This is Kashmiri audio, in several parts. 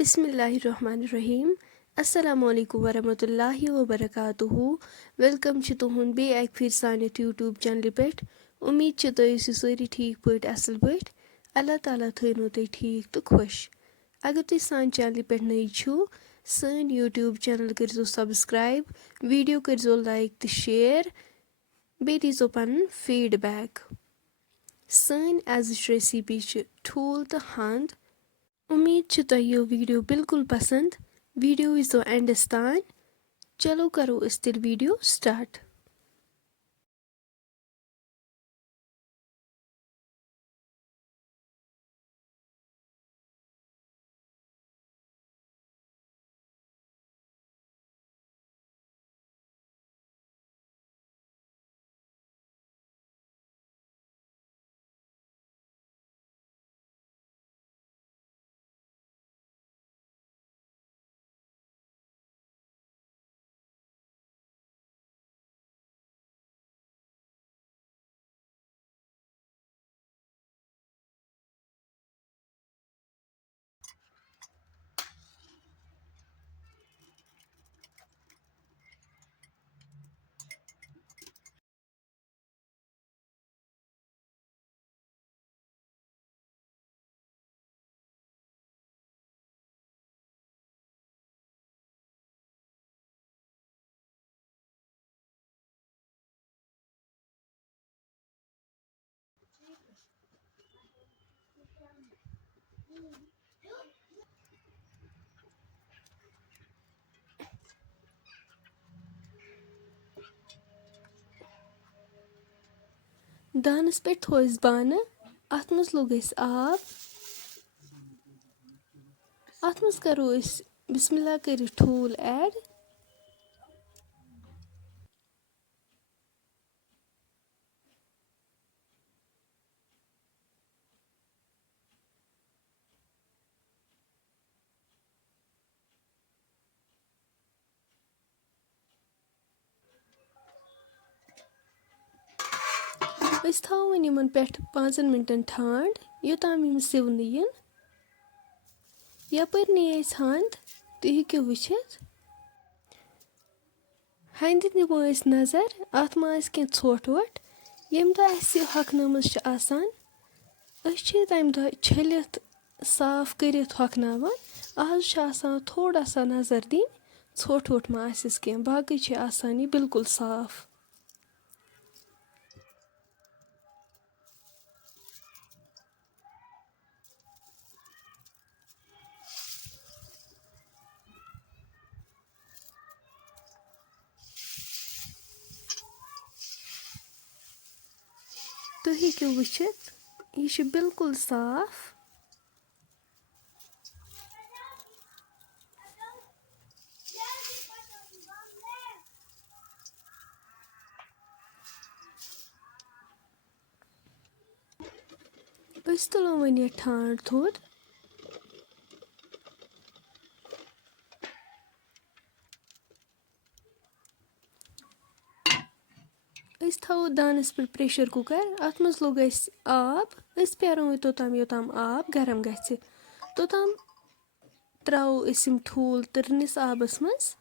बिस्मिल्लाहिर्रहमानिर्रहीम अस्सलामु अलैकुम वरहमतुल्लाहि वबरकातुहू वेलकम छ तुहुंद बे एक फिर सानियत यूट्यूब चैनल पे उम्मीद छ तुम ٲسِو سٲری ٹھیٖک پٲٹھۍ اصل پٲٹھۍ اللہ تعالیٰ تھٲینو تُہۍ ٹھیٖک تہٕ خۄش اگر تُہۍ سانہِ چینلہِ پٮ۪ٹھ نٔے چھِو سٲنۍ یوٗٹیوب چینل کٔرزیو سبسکرایب ویڈیو کٔرزیو لایک تہٕ شیر بیٚیہِ دیٖزیو پنُن فیٖڈبیک سٲنۍ أزِچ ریسِپی چھِ ٹھوٗل تہٕ ہنٛد उम्मीद छ तोह ये वीडियो बिल्कुल पसंद वीडियो वचो एंडस तान चलो करो इस तेल वीडियो स्टार्ट दानस पे थोस बाने अथ मज लोग आब अथ मज करो बिस्मिल्लाह कर ठूल ऐड थवन यमन पे 5 मिनटन ठंड योताम यम सिवन इन यपर नी हंद तुम हेको वुचित हंद निमो नजर अत मा कह ोट वोट यम दह हकनमज तम दह छलित साफ कर हकनावान आज थोड़ा सा नजर दिन ोट वोट मा कह बाकी यह बिल्कुल साफ तुम हेको वुचित यह बिल्कुल साफ तुलो वन यह ठांड थोद थो दानस पे प्रेशर कुकर अत मज लोग आब प्यारो तोताम योताम आब गरम गोताम त्रो ठूल तरनिस आबस मज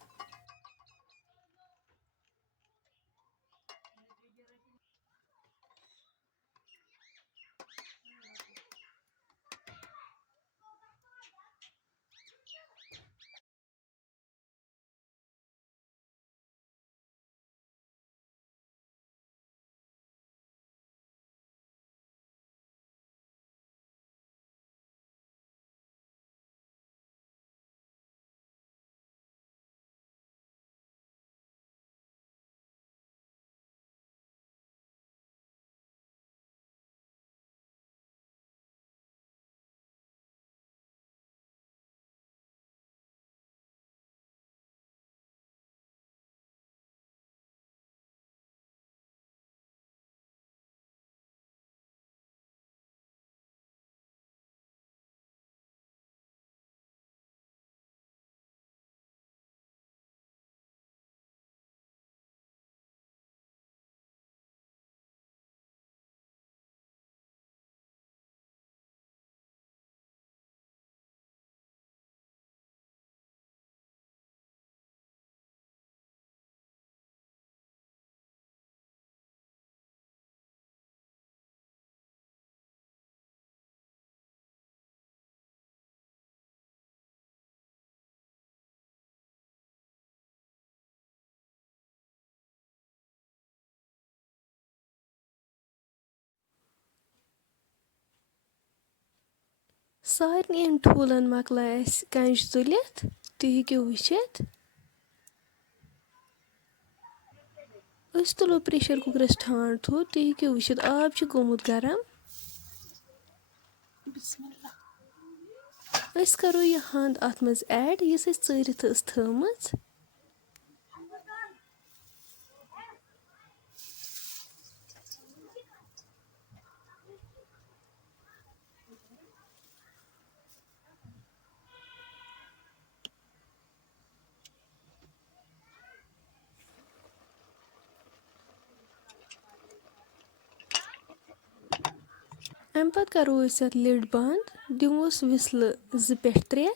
سارنٕے ٹھوٗلن مۄکلایہِ اَسہِ کنٛجہِ تُلِتھ تُہۍ ہیٚکِو وٕچھِتھ. أسۍ تُلو پریشر کُکرس ٹھانٛڈ تھوٚد تُہۍ ہیٚکِو وٕچھِتھ آب چھُ گوٚمُت گرم. أسۍ کرو یہِ ہَنٛد اتھ منٛز ایڈ یُس أسۍ ژٲرِتھ ٲس تھٲمٕژ. اَمہِ پتہٕ کرو أسۍ اتھ لِڈ بنٛد دِمہوس وِسلہٕ 2 پٮ۪ٹھ 3.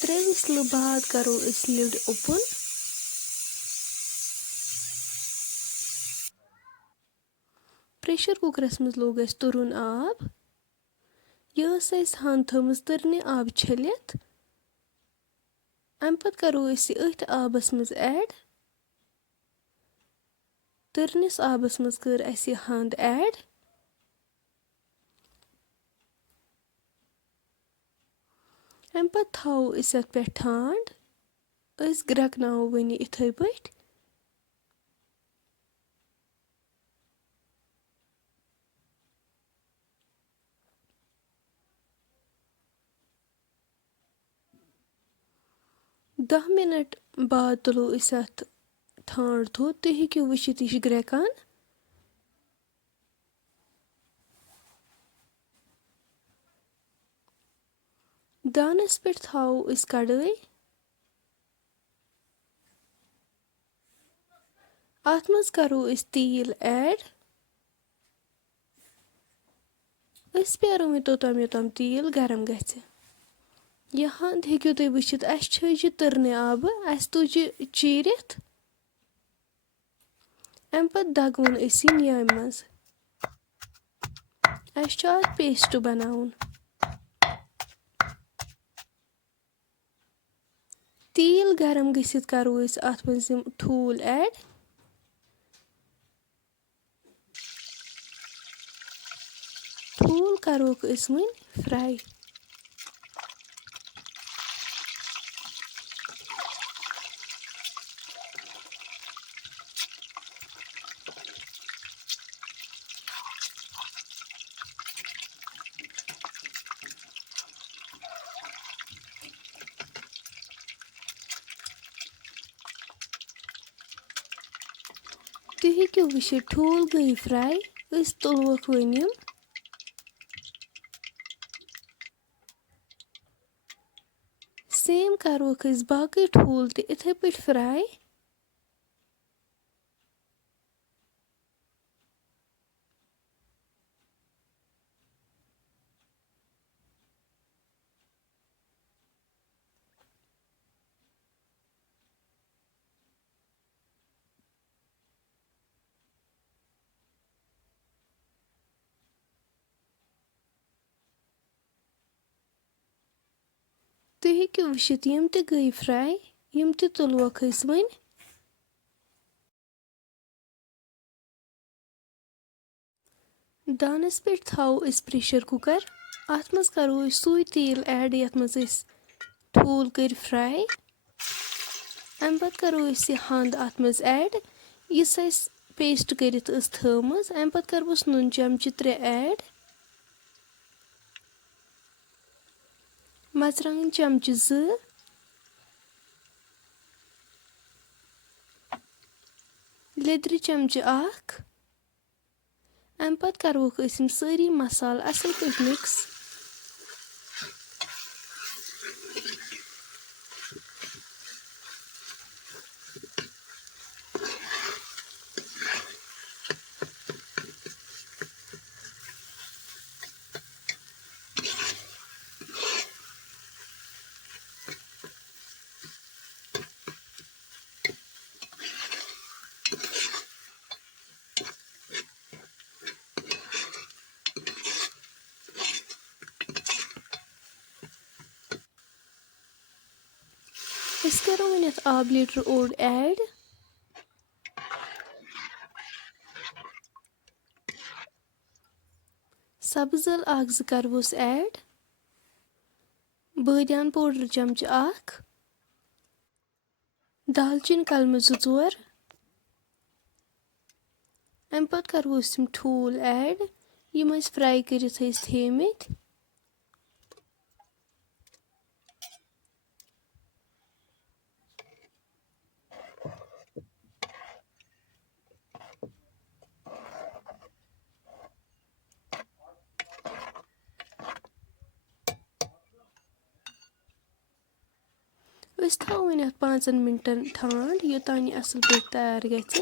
ترٛےٚ وِسلہٕ بعد کرو أسۍ لِڈ اوپن. پریشر کُکرس منٛز لوگ اَسہِ تُرُن آب. یہِ ٲس اَسہِ ہَنٛد تھٲمٕژ تٔرنہِ آبہٕ چھٔلِتھ. اَمہِ پتہٕ کرو أسۍ یہِ أتھۍ آبس منٛز ایڈ. تٔرنِس آبس منٛز کٔر اَسہِ یہِ ہَنٛد ایڈ. اَمہِ پتہٕ تھاوو أسۍ اتھ پٮ۪ٹھ ٹھانٛڈ. أسۍ گرٛٮ۪کناوو وۄنۍ یہِ یِتھٕے پٲٹھۍ. دہ مِنٹ بعد تُلو أسۍ اتھ ٹھانٛڈ تھوٚد تُہۍ ہیٚکِو وٕچھِتھ یہِ چھُ گرٛٮ۪کان. دانس پٮ۪ٹھ تھاوو أسۍ کڑٲے. اتھ منٛز کرو أسۍ تیٖل ایڈ. أسۍ پیارو وۄنۍ توٚتام یوٚتام تیٖل گرم گژھِ. یہِ ہَنٛد ہیٚکِو تُہۍ وٕچھِتھ اَسہِ چھٔج یہِ تٔرنہِ آبہٕ اَسہِ تُج یہِ چیٖرِتھ. اَمہِ پتہٕ دگوُن أسۍ یہِ نیامہِ منٛز. اَسہِ چھُ اتھ پیسٹ بناوُن. تیٖل گرم گٔژھِتھ کرو أسۍ اتھ منٛز یِم ٹھوٗل ایڈ. ٹھوٗل کروکھ أسۍ وۄنۍ فراے. تُہۍ ہیٚکِو وٕچھِتھ ٹھوٗل گٔے فراے. أسۍ تُلوکھ وۄنۍ یِم. سیم کروکھ أسۍ باقٕے ٹھوٗل تہِ یِتھٕے پٲٹھۍ فراے. تُہۍ ہیٚکِو وٕچھِتھ یِم تہِ گٔے فراے. یِم تہِ تُلوکھ أسۍ وۄنۍ. دانس پٮ۪ٹھ تھاوو أسۍ پریشر کُکر. اتھ منٛز کرو أسۍ سُے تیٖل ایڈ یتھ منٛز أسۍ ٹھوٗل کٔرۍ فراے. اَمہِ پتہٕ کرو أسۍ یہِ ہَنٛد اتھ منٛز ایڈ یُس اَسہِ پیسٹ کٔرِتھ ٲس تھٲمٕژ. اَمہِ پتہٕ کرہوس نُن چمچہٕ 3 ایڈ. مرژٕوانٛگن چمچہٕ 2. لیدرِ چمچہٕ 1. اَمہِ پتہٕ کروکھ أسۍ یِم سٲری مسالہٕ اصل پٲٹھۍ مِکس. أسۍ کرو وۄنۍ اتھ آب لیٖٹر اوٚڑ ایڈ. سبز ٲلہٕ اکھ زٕ کروس ایڈ بٲدیان پوڈر چمچہٕ اکھ دالچیٖن کلمہٕ 2-4 امہِ پتہٕ کرو أسۍ یِم ٹھوٗل ایڈ یِم أسۍ فراے کٔرِتھ ٲسۍ تھٲمٕتۍ أسۍ تھاوو وۄنۍ اتھ 5 مِنٹن ٹھانٛڈ یوٚتانۍ یہِ اصل پٲٹھۍ تیار گژھِ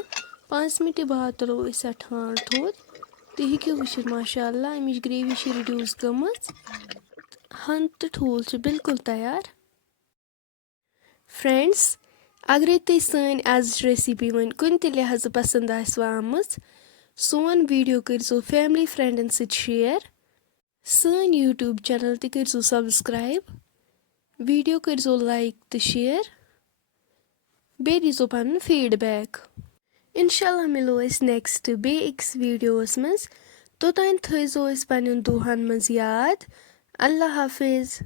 5 مِنٹہِ بعد تُلو أسۍ اتھ ٹھانٛڈ تھوٚد تُہۍ ہیٚکِو وٕچھِتھ ماشاء اللہ امِچ گریوی چھِ رِڈیوٗس گٔمٕژ ہند تہٕ ٹھوٗل چھِ بالکُل تیار فرینڈس اگرے تُہۍ سٲنۍ أزِچ ریسِپی وۄنۍ کُنہِ تہِ لحاظہٕ پسنٛد آسوٕ آمٕژ سون ویٖڈیو کٔرزیٚو فیملی فرینڈن سۭتۍ شیر سٲنۍ یوٗٹیوٗب چینل تہِ کٔرزیٚو سبسکرایب ویٖڈیو کٔرزیٚو لایک تہٕ شیر بیٚیہِ دیٖزیٚو پنُن فیٖڈبیک انشاءاللہ مِلو أسۍ نیکسٹ بیٚیہِ أکِس ویٖڈیوس منٛز توٚتانۍ تھٲیزیٚو أسۍ پننٮ۪ن دُہن منٛز یاد اللہ حافظ